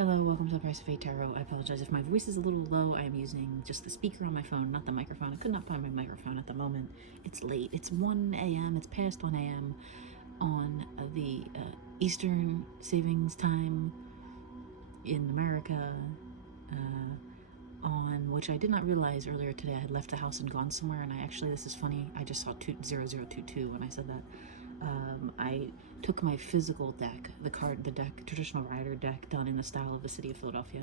Hello, welcome to the Price of Fate Tarot. I apologize if my voice is a little low. I am using just the speaker on my phone, not the microphone. I could not find my microphone at the moment. It's late. It's 1 a.m. It's past 1 a.m. on the Eastern Savings Time in America, on which I did not realize earlier today. I had left the house and gone somewhere, and this is funny, I just saw 0022 when I said that. I took my physical deck, the traditional rider deck done in the style of the city of Philadelphia.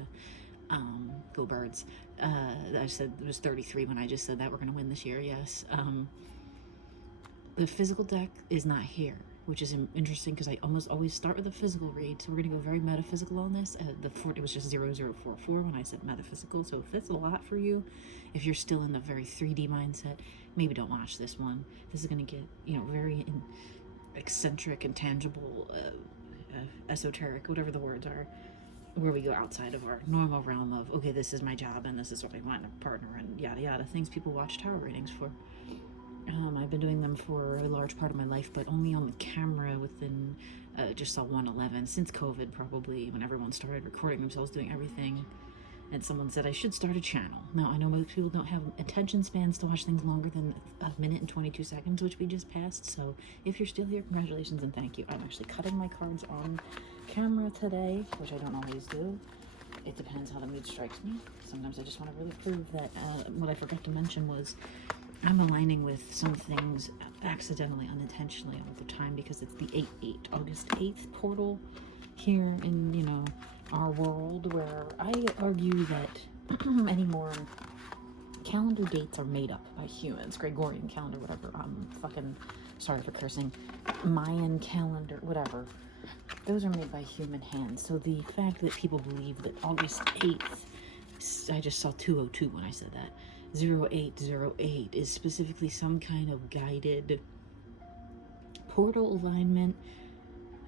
Go Birds. I said it was 33 when I just said that we're going to win this year, yes. The physical deck is not here, which is interesting because I almost always start with a physical read, so we're going to go very metaphysical on this. It was just 0044 when I said metaphysical, so if that's a lot for you, if you're still in the very 3D mindset, maybe don't watch this one. This is going to get, very eccentric, intangible, esoteric, whatever the words are, where we go outside of our normal realm of, okay, this is my job and this is what I want in a partner and yada yada, things people watch tarot readings for. I've been doing them for a large part of my life, but only on the camera within just saw 111 since COVID, probably, when everyone started recording themselves doing everything. And someone said I should start a channel. Now, I know most people don't have attention spans to watch things longer than a minute and 22 seconds, which we just passed. So if you're still here, congratulations and thank you. I'm actually cutting my cards on camera today, which I don't always do. It depends how the mood strikes me. Sometimes I just want to really prove that what I forgot to mention was I'm aligning with some things accidentally, unintentionally all the time, because it's the 8/8, August 8th portal here in, our world, where I argue that anymore calendar dates are made up by humans. Gregorian calendar, whatever. Sorry for cursing. Mayan calendar, whatever. Those are made by human hands. So the fact that people believe that August 8th, I just saw 202 when I said that, 0808 is specifically some kind of guided portal alignment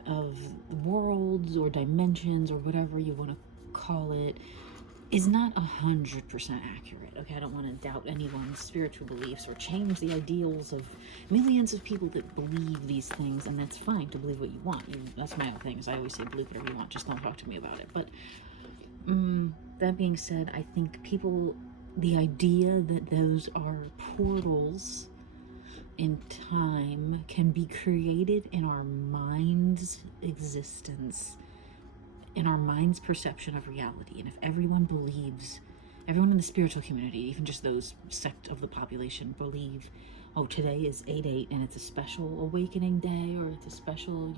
of worlds or dimensions or whatever you want to call it, is not 100% accurate. Okay, I don't want to doubt anyone's spiritual beliefs or change the ideals of millions of people that believe these things, and that's fine to believe what you want. That's my other thing, is I always say believe whatever you want, just don't talk to me about it. But that being said, I think the idea that those are portals in time can be created in our mind's existence, in our mind's perception of reality. And if everyone in the spiritual community, even just those sect of the population, believe, oh, today is 8/8 and it's a special awakening day, or it's a special,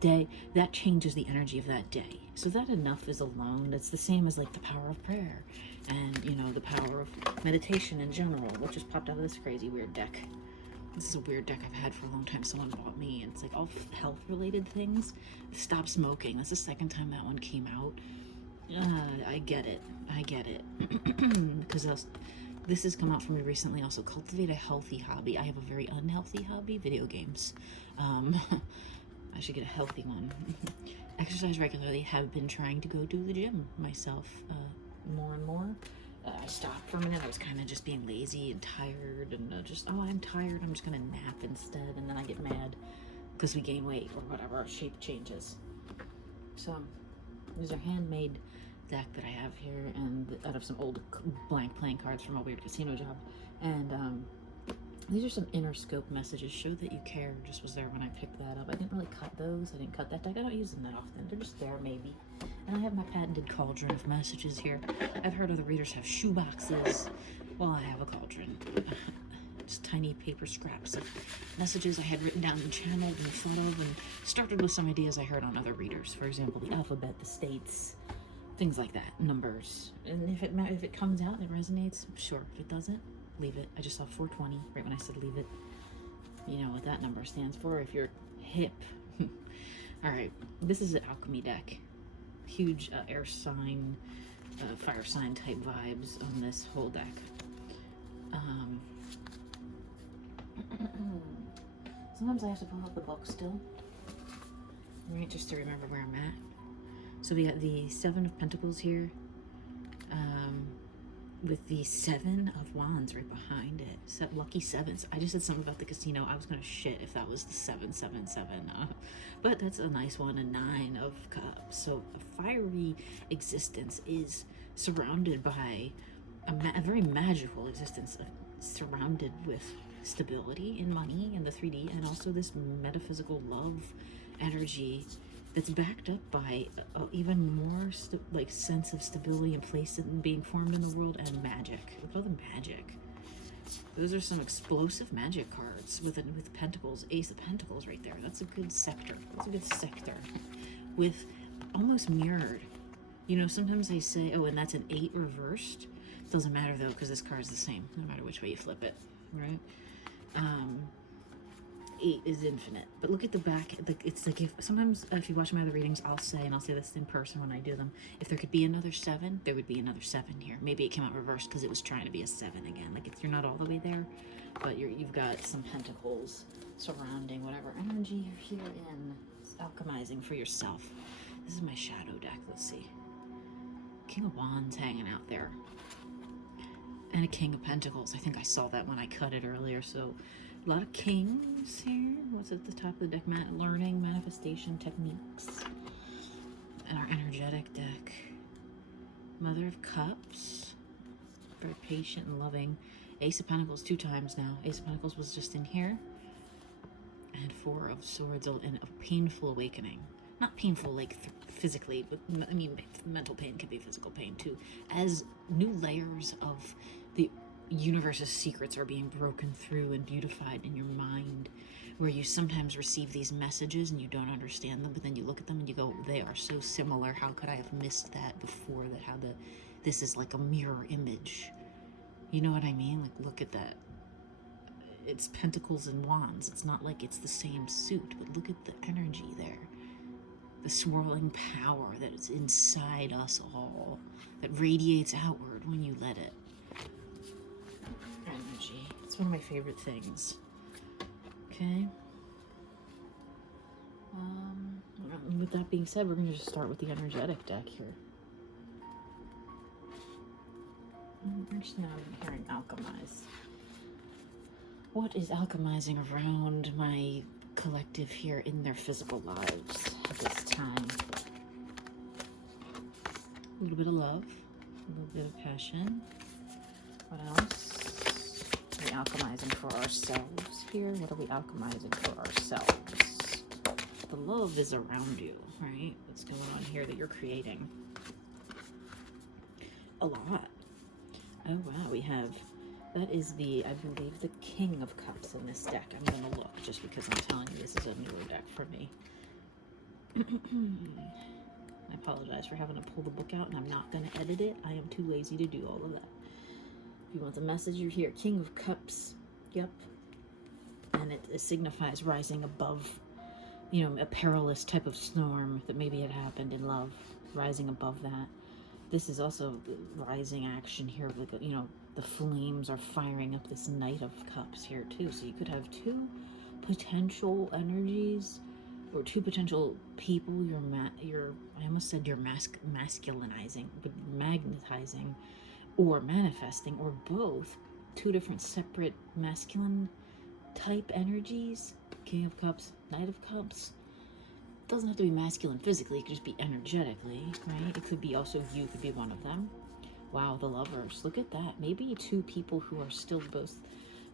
day, that changes the energy of that day. So that enough is alone. That's the same as like the power of prayer and, the power of meditation in general, which just popped out of this crazy weird deck. This is a weird deck I've had for a long time. Someone bought me, and it's like all health-related things. Stop smoking. That's the second time that one came out. I get it. Because this has come out for me recently. Also, cultivate a healthy hobby. I have a very unhealthy hobby, video games. I should get a healthy one. Exercise regularly. Have been trying to go to the gym myself more and more. I stopped for a minute. I was kind of just being lazy and tired, and I'm tired, I'm just gonna nap instead, and then I get mad because we gain weight or whatever, our shape changes. So these are handmade deck that I have here, and out of some old blank playing cards from a weird casino job, and these are some inner scope messages. Show that you care. Just was there when I picked that up. I didn't really cut those. I didn't cut that deck. I don't use them that often. They're just there, maybe. And I have my patented cauldron of messages here. I've heard other readers have shoe boxes. Well, I have a cauldron. Just tiny paper scraps of messages I had written down and channeled and thought of, and started with some ideas I heard on other readers. For example, the alphabet, the states, things like that, numbers. And if it comes out and it resonates, sure. If it doesn't, leave it. I just saw 420 right when I said leave it. You know what that number stands for if you're hip. Alright, this is an alchemy deck. Huge air sign, fire sign type vibes on this whole deck. Sometimes I have to pull out the book still, right, just to remember where I'm at. So we got the 7 of Pentacles here. with the 7 of Wands right behind it. Lucky sevens. I just said something about the casino. I was gonna shit if that was the 777. But that's a nice one. A 9 of Cups. So a fiery existence is surrounded by a very magical existence, surrounded with stability and money in the 3D, and also this metaphysical love energy that's backed up by even more like sense of stability and place and being formed in the world, and magic. Look at all the magic. Those are some explosive magic cards with Pentacles, Ace of Pentacles right there. That's a good sector. That's a good sector with almost mirrored. You know, sometimes they say, oh, and that's an 8 reversed. Doesn't matter though, because this card is the same no matter which way you flip it, right? 8 is infinite, but look at the back. It's like, if sometimes if you watch my other readings, I'll say, and I'll say this in person when I do them, if there could be another 7, there would be another 7 here. Maybe it came out reversed because it was trying to be a 7 again. Like, you're not all the way there, but you've got some pentacles surrounding whatever energy you're here in. It's alchemizing for yourself. This is my shadow deck. Let's see. King of Wands hanging out there. And a King of Pentacles. I think I saw that when I cut it earlier. So a lot of kings here. What's at the top of the deck? Learning, manifestation techniques. And our energetic deck. Mother of Cups. Very patient and loving. Ace of Pentacles 2 times now. Ace of Pentacles was just in here. And 4 of Swords, and a painful awakening. Not painful like physically, but I mean, mental pain can be physical pain too. As new layers of the universe's secrets are being broken through and beautified in your mind, where you sometimes receive these messages and you don't understand them, but then you look at them and you go, they are so similar. How could I have missed that before? That how this is like a mirror image. You know what I mean? Like, look at that. It's Pentacles and Wands. It's not like it's the same suit, but look at the energy there. The swirling power that is inside us all, that radiates outward when you let it. Energy. It's one of my favorite things. Okay. With that being said, we're going to just start with the energetic deck here. Just now I'm hearing alchemize. What is alchemizing around my collective here in their physical lives at this time? A little bit of love, a little bit of passion. What else? Are we alchemizing for ourselves here? What are we alchemizing for ourselves? The love is around you, right? What's going on here that you're creating? A lot. Oh wow, we have, that is I believe, the King of Cups in this deck. I'm going to look just because I'm telling you this is a newer deck for me. I apologize for having to pull the book out, and I'm not going to edit it. I am too lazy to do all of that. If you want the message, you're here. King of Cups. Yep. And it signifies rising above, you know, a perilous type of storm that maybe had happened in love. Rising above that. This is also the rising action here. Like, you know, the flames are firing up this Knight of Cups here too. So you could have 2 potential energies, or 2 potential people I almost said you're masculinizing, but magnetizing or manifesting, or both. 2 different separate masculine type energies. King of Cups, Knight of Cups. It doesn't have to be masculine physically, it could just be energetically, right? It could be also, you could be one of them. Wow, the Lovers. Look at that. Maybe 2 people who are still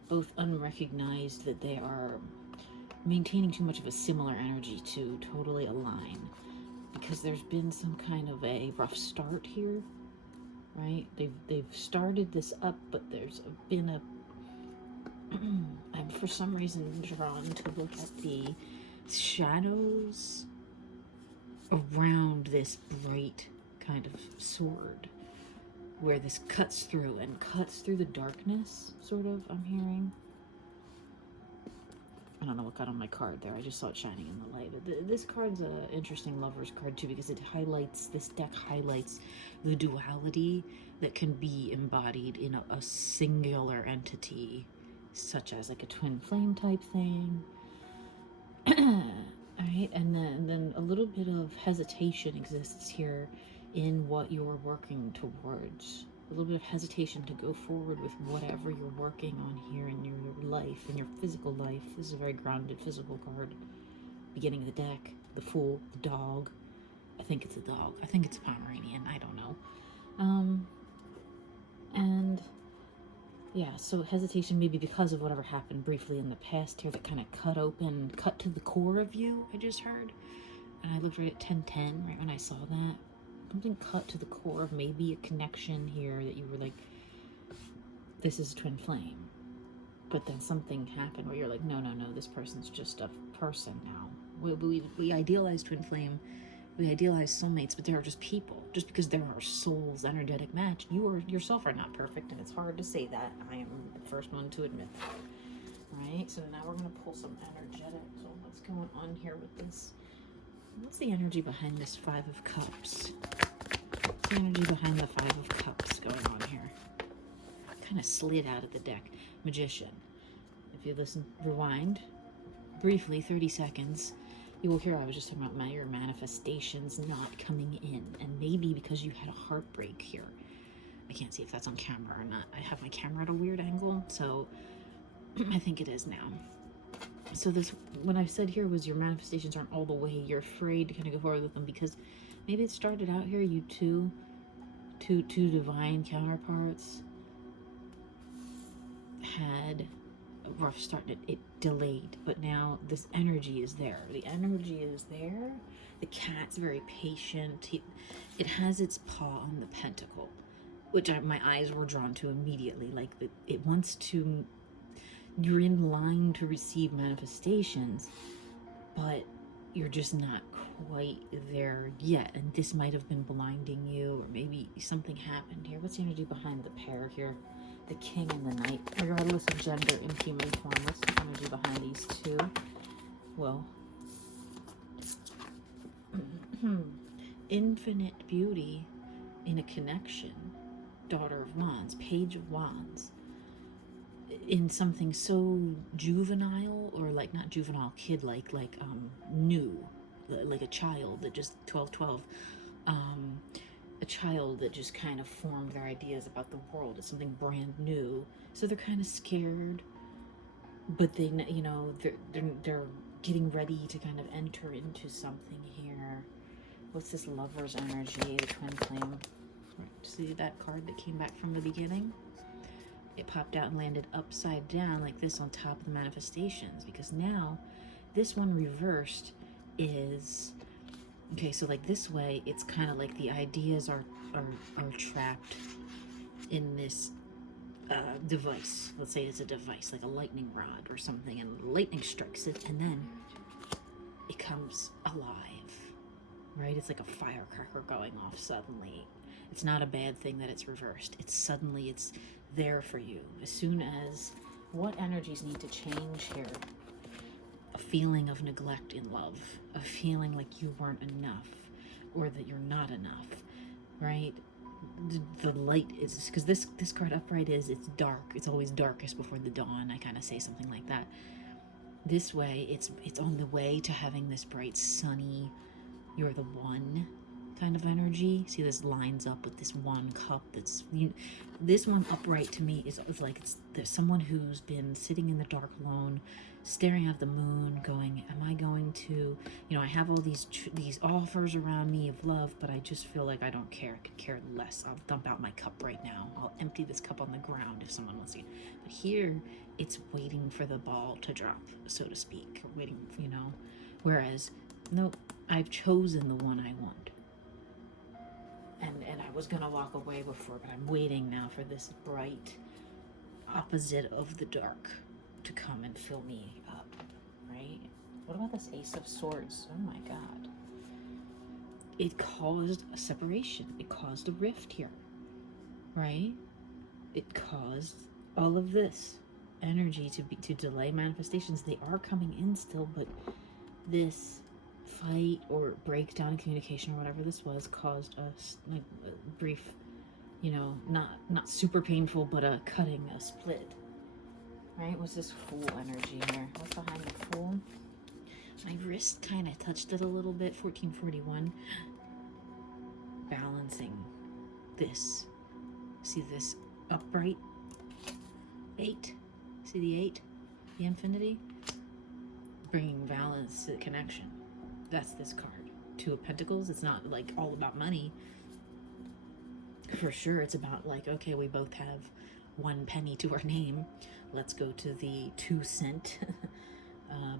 both unrecognized, that they are maintaining too much of a similar energy to totally align. Because there's been some kind of a rough start here, right? They've started this up, but there's been a I'm for some reason drawn to look at the shadows around this bright kind of sword, where this cuts through the darkness, sort of, I'm hearing. I don't know what got on my card there. I just saw it shining in the light. But this card's an interesting Lover's card too, because this deck highlights the duality that can be embodied in a singular entity, such as like a twin flame type thing. Alright, and then a little bit of hesitation exists here in what you're working towards. a little bit of hesitation to go forward with whatever you're working on here in your life, in your physical life. This is a very grounded physical card. Beginning of the deck, the Fool, the dog. I think it's a dog. I think it's a Pomeranian. I don't know. And yeah, so hesitation maybe because of whatever happened briefly in the past here that kind of cut to the core of you, I just heard. And I looked right at 1010 right when I saw that. Something cut to the core of maybe a connection here that you were like, this is a twin flame. But then something happened where you're like, no, this person's just a person now. We idealize twin flame, we idealize soulmates, but they are just people. Just because they're our soul's energetic match, you yourself are not perfect, and it's hard to say that. I am the first one to admit that. Right? So now we're going to pull some energetic. So what's going on here with this? What's the energy behind this Five of Cups? What's the energy behind the Five of Cups going on here? Kind of slid out of the deck. Magician. If you listen, rewind briefly, 30 seconds, you will hear I was just talking about your manifestations not coming in, and maybe because you had a heartbreak here. I can't see if that's on camera or not. I have my camera at a weird angle, so I think it is now. So this, what I said here was your manifestations aren't all the way. You're afraid to kind of go forward with them because maybe it started out here, you two divine counterparts had a rough start. It delayed, but now this energy is there. The energy is there. The cat's very patient. It has its paw on the pentacle, which my eyes were drawn to immediately. Like it wants to. You're in line to receive manifestations, but you're just not quite there yet. And this might have been blinding you, or maybe something happened here. What's the energy behind the pair here? The king and the knight, regardless of gender in human form. What's the energy behind these two? Well, infinite beauty in a connection. Daughter of Wands, Page of Wands. In something so juvenile, or like not juvenile, kid-like, like new, like a child that just 12 a child that just kind of formed their ideas about the world. It's something brand new, so they're kind of scared, but they, you know, they're getting ready to kind of enter into something here. What's this Lover's energy, the twin flame? See that card that came back from the beginning? It popped out and landed upside down like this on top of the manifestations, because now this one reversed is okay. So like this way, it's kind of like the ideas are trapped in this device. Let's say it's a device like a lightning rod or something, and lightning strikes it, and then it comes alive, right? It's like a firecracker going off suddenly. It's not a bad thing that it's reversed. It's there for you. As soon as, what energies need to change here? A feeling of neglect in love, a feeling like you weren't enough, or that you're not enough, right? The light is, because this card upright it's dark. It's always darkest before the dawn. I kind of say something like that. This way, it's on the way to having this bright, sunny, you're the one kind of energy. See, this lines up with this one cup. This one upright to me is like there's someone who's been sitting in the dark alone, staring at the moon, going, "Am I going to? I have all these offers around me of love, but I just feel like I don't care. I could care less. I'll dump out my cup right now. I'll empty this cup on the ground if someone wants to." But here, it's waiting for the ball to drop, so to speak, or waiting, Whereas, nope, I've chosen the one I want. And I was going to walk away before, but I'm waiting now for this bright opposite of the dark to come and fill me up, right? What about this Ace of Swords? Oh my God. It caused a separation. It caused a rift here, right? It caused all of this energy to delay manifestations. They are coming in still, but this fight or breakdown in communication or whatever this was caused us like a brief, not super painful, but a cutting, a split, right? What's this Fool energy here? What's behind the Fool? My wrist kind of touched it a little bit. 1441. Balancing this See this upright 8? See the 8? The infinity? Bringing balance to the connection. That's this card. Two of Pentacles. It's not like all about money. For sure, it's about like, okay, we both have 1 penny to our name. Let's go to the 2-cent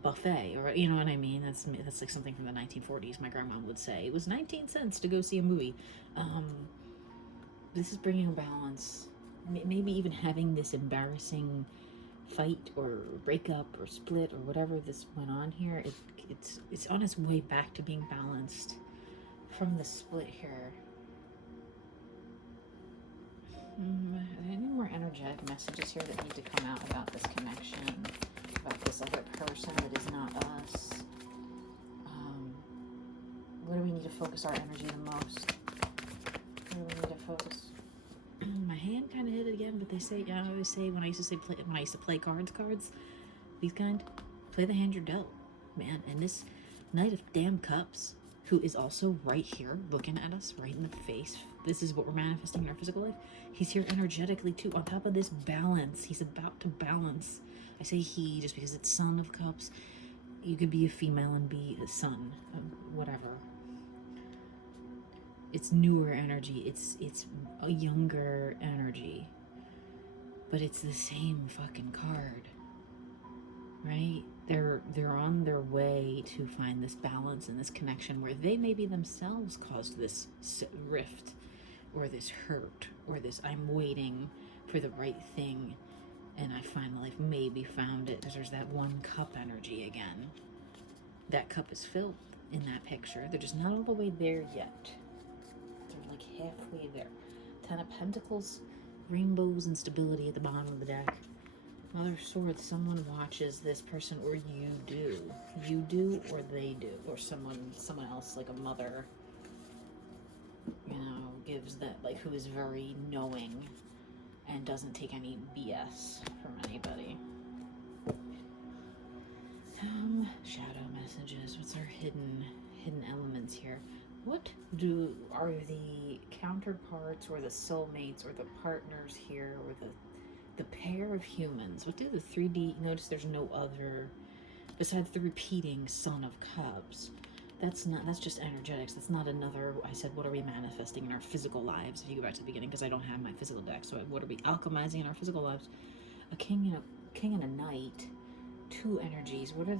buffet, or you know what I mean. That's like something from the 1940s. My grandma would say it was 19 cents to go see a movie. This is bringing a balance. Maybe even having this embarrassing fight or breakup or split or whatever this went on here. It's on its way back to being balanced from the split here. Any more energetic messages here that need to come out about this connection, about this other person that is not us? Where do we need to focus our energy the most? Where do we need to focus? My hand kind of hit it again, but they say, I always say when I used to play cards, these kind, play the hand you're dealt, man. And this Knight of Damn Cups, who is also right here looking at us right in the face. This is what we're manifesting in our physical life. He's here energetically too. On top of this balance, he's about to balance. I say he just because it's Son of Cups. You could be a female and be a son, whatever. It's newer energy. It's a younger energy, but it's the same fucking card, right? They're on their way to find this balance and this connection where they maybe themselves caused this rift or this hurt or this I'm waiting for the right thing and I finally maybe found it. There's that 1 cup energy again. That cup is filled in that picture. They're just not all the way there yet. They're like halfway there. 10 of Pentacles, rainbows and stability at the bottom of the deck. Mother of Swords, someone watches this person, or you do. You do, or they do. Or someone else, like a mother, you know, gives that, like, who is very knowing and doesn't take any BS from anybody. Shadow messages. What's our hidden elements here? What are the counterparts or the soulmates or the partners here or the pair of humans? What do the 3D, notice there's no other, besides the repeating Son of Cups. That's just energetics. That's not another, I said, what are we manifesting in our physical lives? If you go back to the beginning, because I don't have my physical deck, so what are we alchemizing in our physical lives? A king and a knight, 2 energies. What are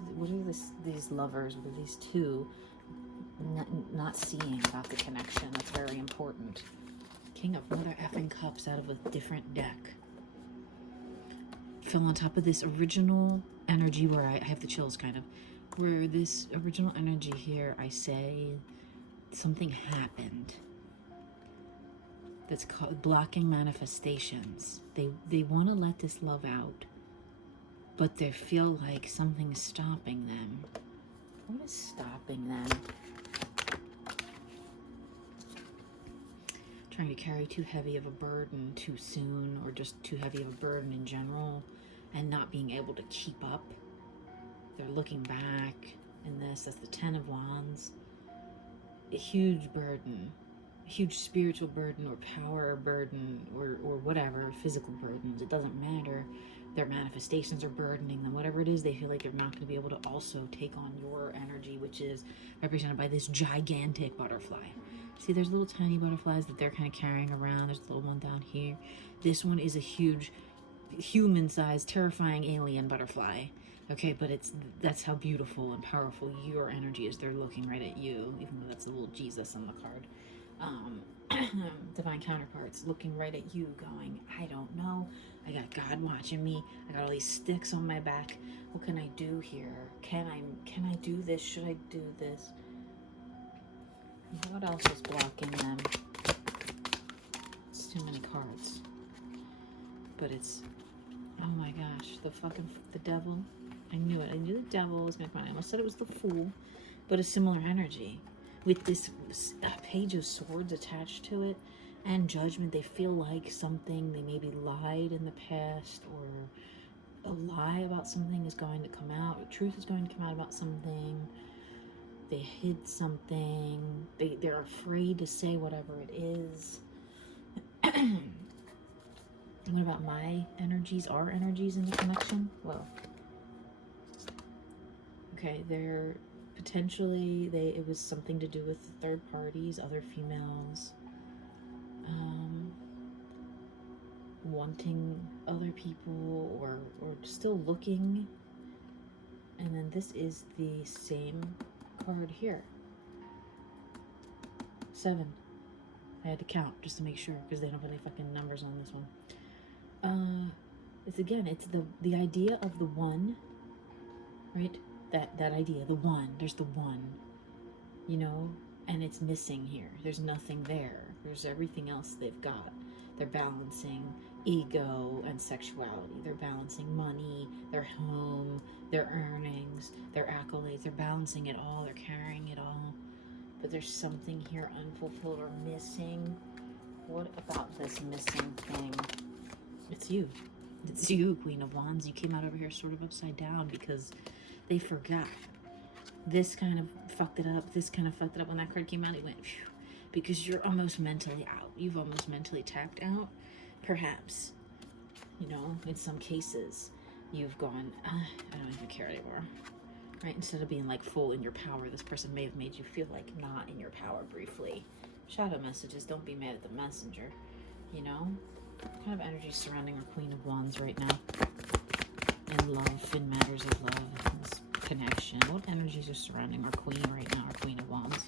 these lovers? What are these 2 not seeing about the connection? That's very important. King of Mother effing Cups out of a different deck. Fell on top of this original energy where I have the chills kind of. Where this original energy here, I say something happened that's called blocking manifestations. They want to let this love out, but they feel like something's stopping them. What is stopping them? Trying to carry too heavy of a burden too soon, or just too heavy of a burden in general, and not being able to keep up. They're looking back in this. That's the 10 of Wands. A huge burden, a huge spiritual burden or power burden or whatever, physical burdens. It doesn't matter. Their manifestations are burdening them. Whatever it is, they feel like they're not going to be able to also take on your energy, which is represented by this gigantic butterfly. See, there's little tiny butterflies that they're kind of carrying around. There's a little one down here. This one is a huge, human-sized, terrifying alien butterfly. Okay, but that's how beautiful and powerful your energy is. They're looking right at you, even though that's a little Jesus on the card. Divine counterparts looking right at you going, I don't know. I got God watching me. I got all these sticks on my back. What can I do here? Can I do this? Should I do this? What else is blocking them? It's too many cards. But it's, oh my gosh, the devil. I knew it. I knew the devil was making fun. I almost said it was the Fool, but a similar energy with this Page of Swords attached to it and Judgment. They feel like something, they maybe lied in the past, or a lie about something is going to come out. The truth is going to come out about something. They hid something. They're afraid to say whatever it is. And what about my energies, our energies in the connection? Well, okay, they're potentially, it was something to do with third parties, other females, wanting other people, or still looking. And then this is the same card here. 7. I had to count just to make sure, because they don't have any fucking numbers on this one. It's again, it's the idea of the one, right? That idea, the one. There's the one, you know, and it's missing here. There's nothing there. There's everything else they've got. They're balancing ego and sexuality. They're balancing money, their home, their earnings, their accolades. They're balancing it all. They're carrying it all. But there's something here unfulfilled or missing. What about this missing thing? It's you. It's you, Queen of Wands. You came out over here sort of upside down because they forgot. This kind of fucked it up. This kind of fucked it up. When that card came out, it went, phew, because you're almost mentally out. You've almost mentally tapped out. Perhaps, you know, in some cases, you've gone, I don't even care anymore. Right? Instead of being like full in your power, this person may have made you feel like not in your power briefly. Shadow messages, don't be mad at the messenger. You know? What kind of energy surrounding our Queen of Wands right now? In love, in matters of love, in this connection. What energies are surrounding our Queen right now, our Queen of Wands?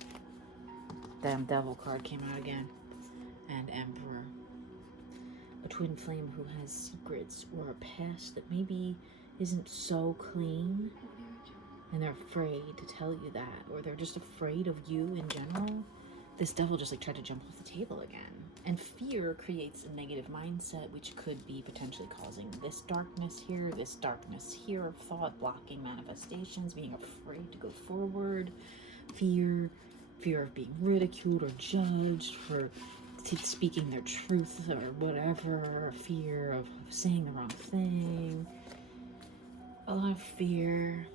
Damn Devil card came out again. And Emperor. A twin flame who has secrets or a past that maybe isn't so clean. And they're afraid to tell you that, or they're just afraid of you in general. This devil just like tried to jump off the table again. And fear creates a negative mindset, which could be potentially causing this darkness here of thought, blocking manifestations, being afraid to go forward, fear of being ridiculed or judged for speaking their truth or whatever, fear of saying the wrong thing, a lot of fear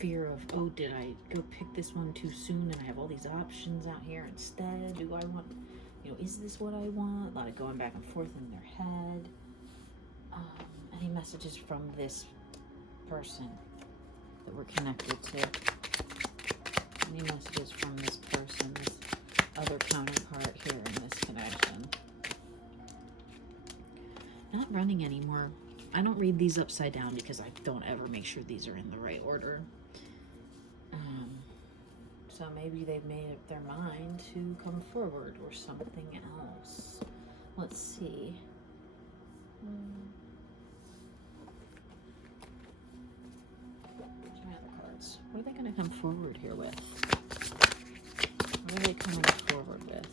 of, oh, did I go pick this one too soon and I have all these options out here instead? Do I want, you know, is this what I want? A lot of going back and forth in their head. Any messages from this person that we're connected to? Any messages from this person, this other counterpart here in this connection? Not running anymore. I don't read these upside down because I don't ever make sure these are in the right order. So maybe they've made up their mind to come forward or something else. Let's see. Try the cards. What are they going to come forward here with? What are they coming forward with?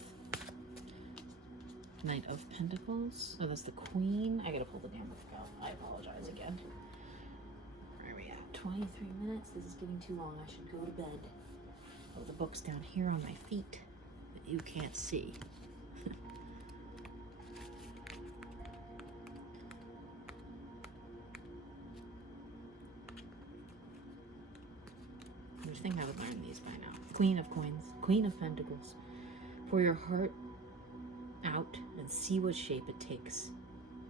Knight of Pentacles. Oh, that's the Queen. I gotta pull the damn book out. I apologize again. Where are we at? 23 minutes. This is getting too long. I should go to bed. Oh, the book's down here on my feet that you can't see. I would think I would learn these by now. Queen of Coins. Queen of Pentacles. For your heart out and see what shape it takes.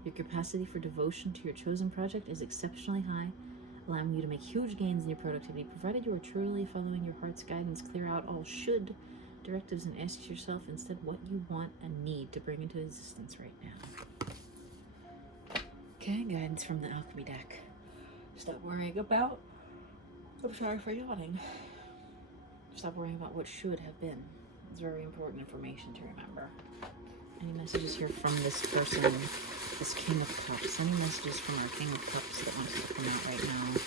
Your capacity for devotion to your chosen project is exceptionally high, allowing you to make huge gains in your productivity, provided you are truly following your heart's guidance. Clear out all should directives and ask yourself instead what you want and need to bring into existence right now. Okay, guidance from the Alchemy deck. Stop worrying about... I'm sorry for yawning. Stop worrying about what should have been. It's very important information to remember. Any messages here from this person, this King of Cups? Any messages from our King of Cups that wants to come out right now?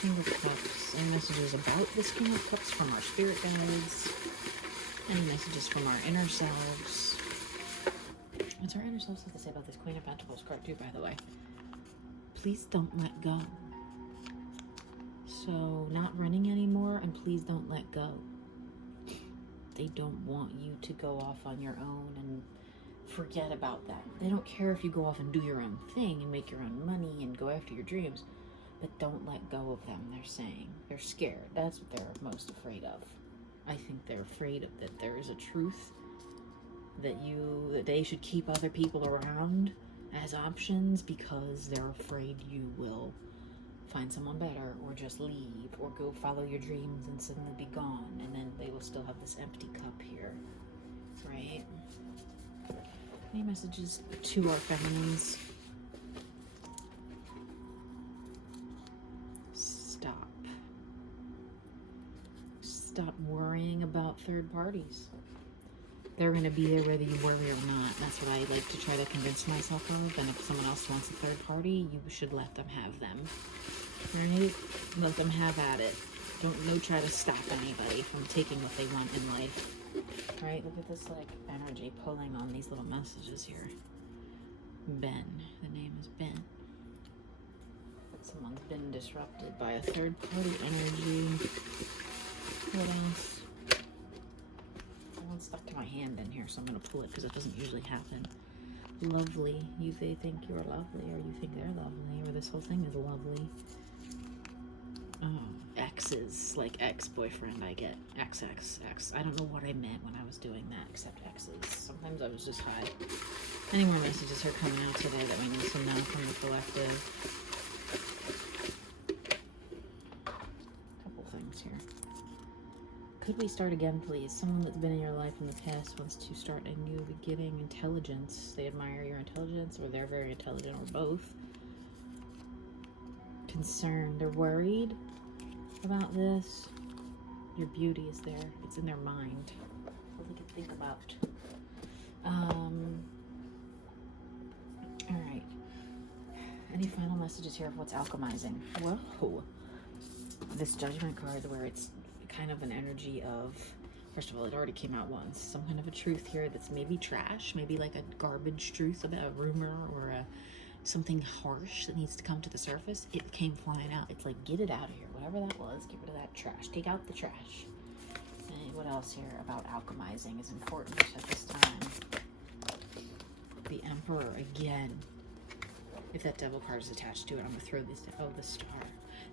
King of Cups. Any messages about this King of Cups from our spirit guides? Any messages from our inner selves? What's our inner selves have to say about this Queen of Pentacles card too, by the way? Please don't let go. So, not running anymore, and please don't let go. They don't want you to go off on your own and forget about that. They don't care if you go off and do your own thing and make your own money and go after your dreams, but don't let go of them, they're saying. They're scared. That's what they're most afraid of. I think they're afraid of that there is a truth that they should keep other people around as options because they're afraid you will find someone better or just leave or go follow your dreams and suddenly be gone, and then they will still have this empty cup here, right? Any messages to our feminines? Stop worrying about third parties. They're going to be there whether you worry or not. That's what I like to try to convince myself of. And if someone else wants a third party, you should let them have them. Right? Let them have at it. Don't try to stop anybody from taking what they want in life. Right? Look at this like energy pulling on these little messages here. Ben. The name is Ben. Someone's been disrupted by a third party energy. What else? Someone stuck to my hand in here, so I'm going to pull it because it doesn't usually happen. Lovely. They think you're lovely, or you think they're lovely, or this whole thing is lovely. Oh, exes, like ex-boyfriend, I get. Ex. I don't know what I meant when I was doing that, except exes. Sometimes I was just high. Any more messages are coming out today that we need to know from the collective? Could we start again, please? Someone that's been in your life in the past wants to start a new beginning. Intelligence. They admire your intelligence, or they're very intelligent, or both. Concerned. They're worried about this. Your beauty is there. It's in their mind. What they can think about. Alright. Any final messages here of what's alchemizing? Whoa. This Judgment card where it's kind of an energy of, first of all, it already came out once, some kind of a truth here that's maybe trash, maybe like a garbage truth about a rumor or something harsh that needs to come to the surface. It came flying out. It's like, get it out of here, whatever that was. Get rid of that trash. Take out the trash. And what else here about alchemizing is important at this time? The Emperor again. If that devil card is attached to it, I'm gonna throw this. Oh, the star.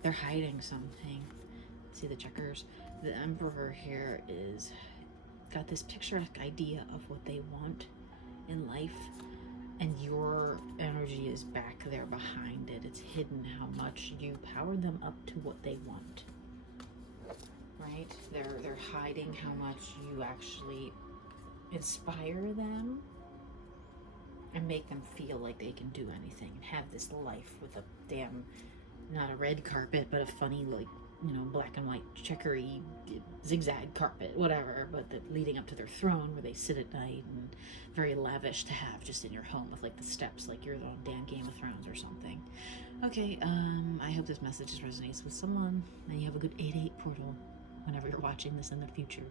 They're hiding something. See the checkers? The Emperor here is got this picturesque idea of what they want in life, and your energy is back there behind it. It's hidden how much you powered them up to what they want. Right? They're hiding how much you actually inspire them and make them feel like they can do anything and have this life with a damn, not a red carpet, but a funny, like, you know, black and white checkery zigzag carpet, whatever, but leading up to their throne where they sit at night, and very lavish to have just in your home with like the steps, like you're on damn Game of Thrones or something. Okay, I hope this message just resonates with someone, and you have a good 8-8 portal whenever you're watching this in the future.